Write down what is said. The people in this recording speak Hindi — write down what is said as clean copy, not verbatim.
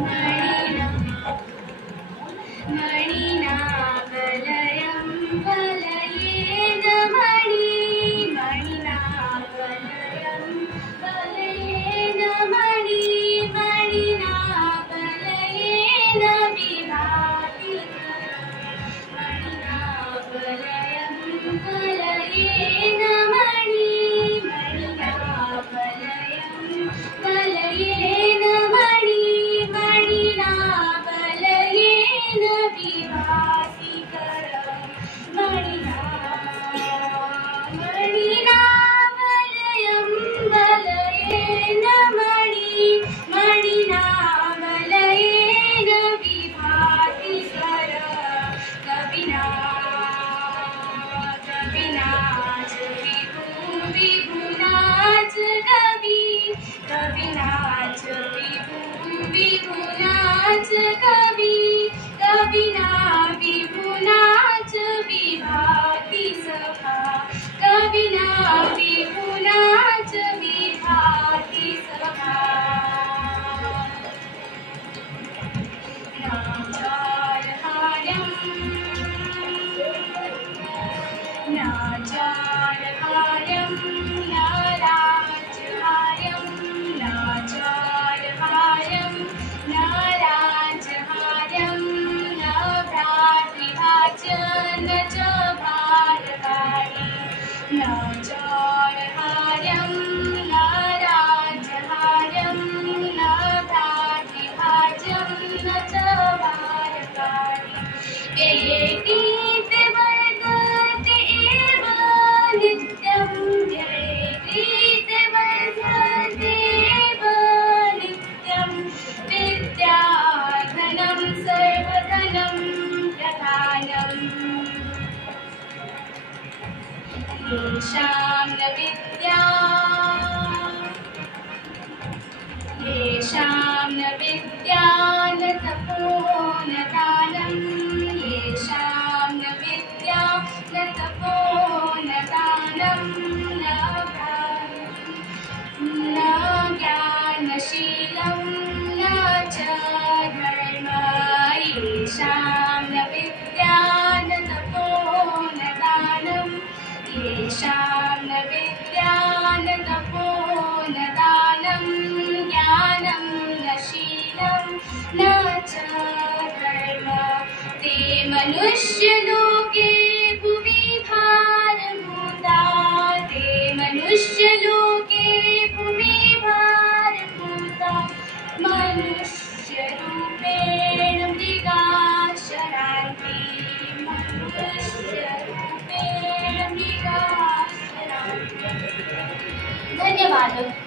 मणिना मणिना वलयं वलयेन मणि मणिना वलयं वलयेन मणि मणिना वलयेन विभाति मणिना वलयं वलयेन मणि मणिना वलयं वलयेन मणि मणिना वलयेन विभाति मणिना मणिना वलयं वलयेन मणि मणिना वलयेन विभाति कविना कविनाच विभु विभुनाच कवि कविनाच विभु विभुनाच कवि कविना विभुनाच विभाति सभा कविना विभुनाच विभाति सभा नाचारहार्यं नाचारहार्यं नाराजहार्यं नाचारहार्यं नाराजहार्यं न भ्रातृभाज्य न च भारहारी नाचारहार्यं नाराजहार्यं न भ्रातृभाज्यं न च भारहारी ययेतीते वर्धते एव नित्यं ययेतीते वर्धते एव नित्यं विद्याधनं सर्वधनं प्रधानम् येषां न विद्या येषां न विद्या न तपो न दानं येषां न विद्या न तपो न दानं न ज्ञानशीलं न च धर्म येषां न विद्या न तपो न दानं येषां न विद्या न तपो न दानं ज्ञानं न शीलं न च धर्म ते मनुष्यलोके भुवि भारभूता ते मनुष्यलोके भुवि भारभूता मनुष्यरूपेण मृगाः शरान्ति मनुष्यरूपेण मृगाः शरान्ति। धन्यवाद।